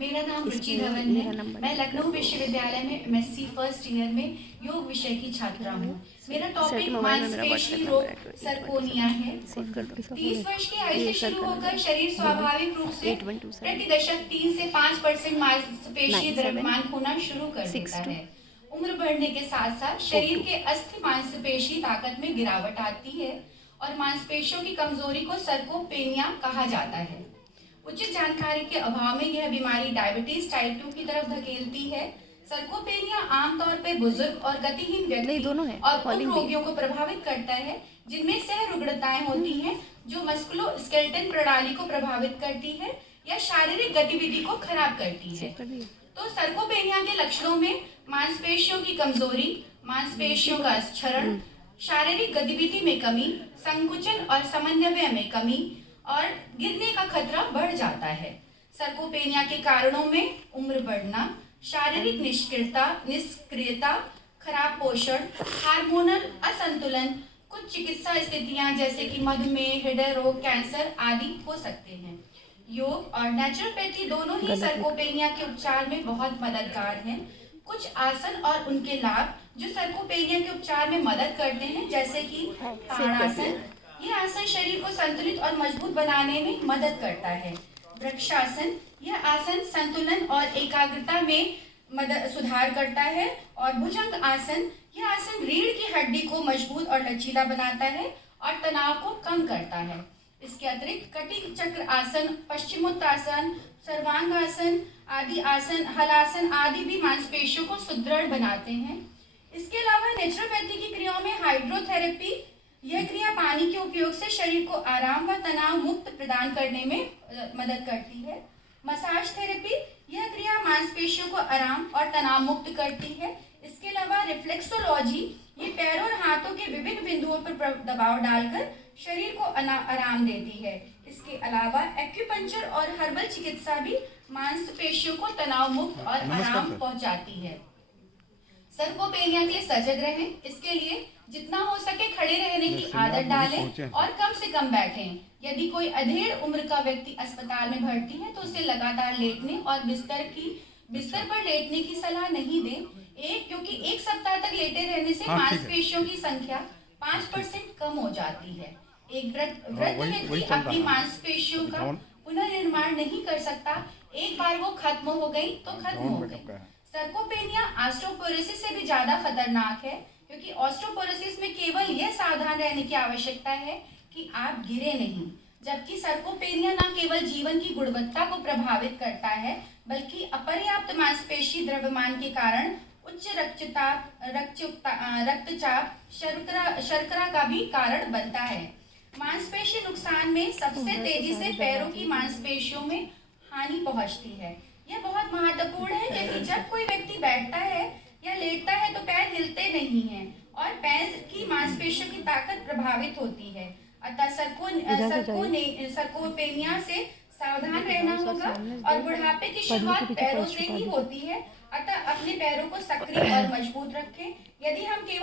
मेरा नाम रुचि धवन है। मैं लखनऊ विश्वविद्यालय में एमएससी फर्स्ट ईयर में योग विषय की छात्रा हूँ। मेरा टॉपिक मांसपेशी रोग सरकोनिया है। 30 वर्ष की आयु से शुरू होकर शरीर स्वाभाविक रूप से प्रति दशक 3 से 5% मांसपेशी द्रव्यमान खोना शुरू कर देता है। उम्र बढ़ने के साथ साथ शरीर के अस्थि मांसपेशी ताकत में गिरावट आती है और मांसपेशियों की कमजोरी को सर्कोपेनिया कहा जाता है। उचित जानकारी के अभाव में यह बीमारी डायबिटीज टाइप 2 की तरफ धकेलती है। सर्कोपेनिया आमतौर पर बुजुर्ग और गतिहीन व्यक्ति और उन रोगियों को प्रभावित करता है जिनमें सह रुग्णताएं होती हैं, जो मस्कुलोस्केलेटल प्रणाली को प्रभावित करती है या शारीरिक गतिविधि को खराब करती है। तो सर्कोपेनिया के लक्षणों में मांसपेशियों की कमजोरी, मांसपेशियों का क्षरण, शारीरिक गतिविधि में कमी, संकुचन और समन्वय में कमी और गिरने का खतरा बढ़ जाता है। सर्कोपेनिया के कारणों में उम्र बढ़ना, शारीरिक निष्क्रियता, खराब पोषण, हार्मोनल असंतुलन, कुछ चिकित्सा स्थितियां जैसे कि मधुमेह, हृदय रोग, कैंसर आदि हो सकते हैं। योग और नेचुरोपैथी दोनों ही सर्कोपेनिया के उपचार में बहुत मददगार हैं। कुछ आसन और उनके लाभ जो सर्कोपेनिया के उपचार में मदद करते हैं, जैसे कि ताड़ासन। यह आसन शरीर को संतुलित और मजबूत बनाने में मदद करता है। वृक्षासन, यह आसन संतुलन और एकाग्रता में सुधार करता है। और भुजंग आसन, यह आसन रीढ़ की हड्डी को मजबूत और लचीला बनाता है और तनाव को कम करता है। इसके अतिरिक्त कटी चक्र आसन, पश्चिमोत्तासन, सर्वांगासन आदि आसन, हलासन आदि भी मांसपेशियों को सुदृढ़ बनाते हैं। इसके अलावा नेचुरोपैथी की क्रियाओं में हाइड्रोथेरेपी, यह क्रिया पानी के उपयोग से शरीर को आराम व तनाव मुक्त प्रदान करने में मदद करती है। मसाज थेरेपी, यह क्रिया मांसपेशियों को आराम और तनाव मुक्त करती है। इसके अलावा रिफ्लेक्सोलॉजी, ये पैरों और हाथों के विभिन्न बिंदुओं पर दबाव डालकर शरीर को आराम देती है। इसके अलावा एक्यूपंक्चर और हर्बल चिकित्सा भी मांसपेशियों को तनाव मुक्त और आराम पहुंचाती है। सर्कोपेनिया के लिए सजग रहें। इसके लिए जितना हो सके खड़े रहने की आदत डालें और कम से कम बैठें। यदि कोई अधेड़ उम्र का व्यक्ति अस्पताल में भर्ती है तो उसे लगातार लेटने और बिस्तर पर लेटने की सलाह नहीं दें। क्योंकि एक सप्ताह तक लेटे रहने से मांसपेशियों की संख्या 5% कम हो जाती है। एक वृद्ध व्यक्ति अपनी मांसपेशियों का पुनर्निर्माण नहीं कर सकता। एक बार वो खत्म हो गई तो खत्म हो गई। सर्कोपेनिया ऑस्टियोपोरोसिस से भी ज्यादा खतरनाक है, क्योंकि ऑस्टियोपोरोसिस में केवल यह सावधान रहने की आवश्यकता है कि आप गिरे नहीं, जबकि सर्कोपेनिया न केवल जीवन की गुणवत्ता को प्रभावित करता है, बल्कि अपर्याप्त मांसपेशी द्रव्यमान के कारण उच्च रक्तचाप, शर्करा का भी कारण बनता है। मांसपेशी नुकसान में सबसे तेजी से पैरों की मांसपेशियों में हानि पहुंचती है। यह बहुत महत्वपूर्ण है, क्योंकि जब कोई व्यक्ति बैठता है या लेटता है तो पैर हिलते नहीं हैं और पैर की मांसपेशियों की ताकत प्रभावित होती है। अतः सर्कोपेनिया से सावधान रहना होगा और बुढ़ापे की शुरुआत पैरों से ही होती है। अतः अपने पैरों को सक्रिय और मजबूत रखें। यदि हम केवल